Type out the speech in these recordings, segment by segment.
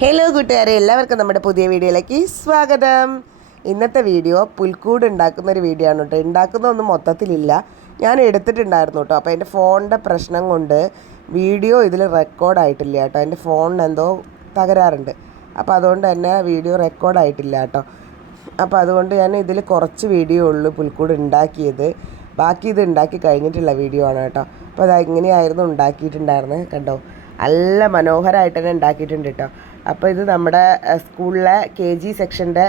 Hello കൂട്ടുകാരെ. എല്ലാവർക്കും നമ്മുടെ പുതിയ വീഡിയോയിലേക്ക് സ്വാഗതം. ഇന്നത്തെ വീഡിയോ പുൽക്കൂട് ഉണ്ടാക്കുന്ന ഒരു വീഡിയോ ആണ് കേട്ടോ. ഉണ്ടാക്കുന്നതൊന്നും മൊത്തത്തിലില്ല. ഞാൻ എടുത്തിട്ടുണ്ടായിരുന്നു കേട്ടോ. അപ്പോൾ എന്റെ ഫോണിന്റെ പ്രശ്നം കൊണ്ട് വീഡിയോ ഇതിൽ റെക്കോർഡായിട്ടില്ല കേട്ടോ. എന്റെ ഫോണിന് എന്തോ തകരാറുണ്ട്. അപ്പോൾ അതുകൊണ്ട് തന്നെ വീഡിയോ റെക്കോർഡായിട്ടില്ല കേട്ടോ. അപ്പോൾ അതുകൊണ്ട് ഞാൻ ഇതിൽ കുറച്ച് വീഡിയോ ഉള്ളൂ പുൽക്കൂട് ഉണ്ടാക്കിയത്. ബാക്കി ഇത് ഉണ്ടാക്കി കഴിഞ്ഞിട്ടുള്ള വീഡിയോ ആണ് കേട്ടോ. അപ്പോൾ അത് എങ്ങനെയായിരുന്നു ഉണ്ടാക്കിയിട്ടുണ്ടായിരുന്നത് കണ്ടോ? നല്ല മനോഹരമായിട്ട് തന്നെ ഉണ്ടാക്കിയിട്ടുണ്ട് കേട്ടോ അപ്പോൾ ഇത് നമ്മുടെ സ്കൂളിലെ കെ ജി സെക്ഷന്റെ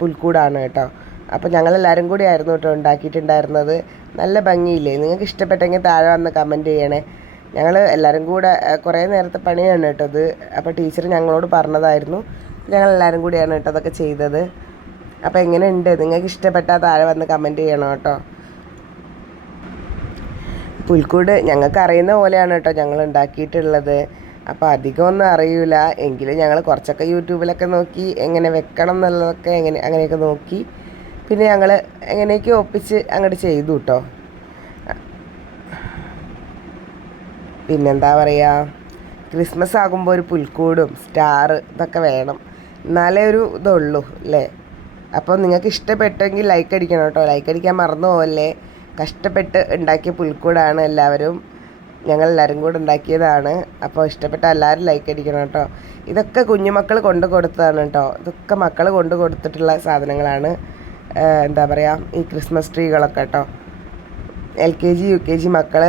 പുൽക്കൂടാണ് കേട്ടോ അപ്പോൾ ഞങ്ങളെല്ലാവരും കൂടി ആയിരുന്നു കേട്ടോ ഉണ്ടാക്കിയിട്ടുണ്ടായിരുന്നത്. നല്ല ഭംഗിയില്ലേ? നിങ്ങൾക്ക് ഇഷ്ടപ്പെട്ടെങ്കിൽ താഴെ വന്ന് കമന്റ് ചെയ്യണേ. ഞങ്ങൾ എല്ലാവരും കൂടെ കുറേ നേരത്തെ പണിയാണ് കേട്ടോ ഇത്. അപ്പോൾ ടീച്ചർ ഞങ്ങളോട് പറഞ്ഞതായിരുന്നു. ഞങ്ങൾ എല്ലാവരും കൂടിയാണ് കേട്ടോ അതൊക്കെ ചെയ്തത്. അപ്പോൾ എങ്ങനെയുണ്ട്? നിങ്ങൾക്ക് ഇഷ്ടപ്പെട്ടാൽ താഴെ വന്ന് കമന്റ് ചെയ്യണം കേട്ടോ പുൽക്കൂട് ഞങ്ങൾക്ക് അറിയുന്ന പോലെയാണ് കേട്ടോ ഞങ്ങൾ ഉണ്ടാക്കിയിട്ടുള്ളത് അപ്പോൾ അധികമൊന്നും അറിയില്ല എങ്കിലും ഞങ്ങൾ കുറച്ചൊക്കെ യൂട്യൂബിലൊക്കെ നോക്കി എങ്ങനെ വെക്കണം എന്നുള്ളതൊക്കെ എങ്ങനെ അങ്ങനെയൊക്കെ നോക്കി. പിന്നെ ഞങ്ങൾ എങ്ങനെയൊക്കെ ഒപ്പിച്ച് അങ്ങോട്ട് ചെയ്തു കേട്ടോ പിന്നെന്താ പറയുക ക്രിസ്മസ് ആകുമ്പോൾ ഒരു പുൽക്കൂടും സ്റ്റാർ ഇതൊക്കെ വേണം. എന്നാലേ ഒരു ഇതുള്ളൂ അല്ലേ? അപ്പോൾ നിങ്ങൾക്ക് ഇഷ്ടപ്പെട്ടെങ്കിൽ ലൈക്ക് അടിക്കണം കേട്ടോ ലൈക്ക് അടിക്കാൻ മറന്നു പോകല്ലേ കഷ്ടപ്പെട്ട് ഉണ്ടാക്കിയ പുൽക്കൂടാണ് എല്ലാവരും. ഞങ്ങൾ എല്ലാവരും കൂടെ ഉണ്ടാക്കിയതാണ്. അപ്പോൾ ഇഷ്ടപ്പെട്ട എല്ലാവരും ലൈക്ക് അടിക്കണം കേട്ടോ. ഇതൊക്കെ കുഞ്ഞുമക്കൾ കൊണ്ടു കൊടുത്തതാണ് കേട്ടോ. ഇതൊക്കെ മക്കൾ കൊണ്ടു കൊടുത്തിട്ടുള്ള സാധനങ്ങളാണ്. എന്താ പറയുക ഈ ക്രിസ്മസ് ട്രീകളൊക്കെ കേട്ടോ. L K G U K G മക്കൾ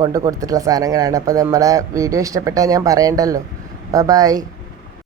കൊണ്ട് കൊടുത്തിട്ടുള്ള സാധനങ്ങളാണ്. അപ്പോൾ നമ്മുടെ വീഡിയോ ഇഷ്ടപ്പെട്ടാൽ ഞാൻ പറയണ്ടല്ലോ. ബൈ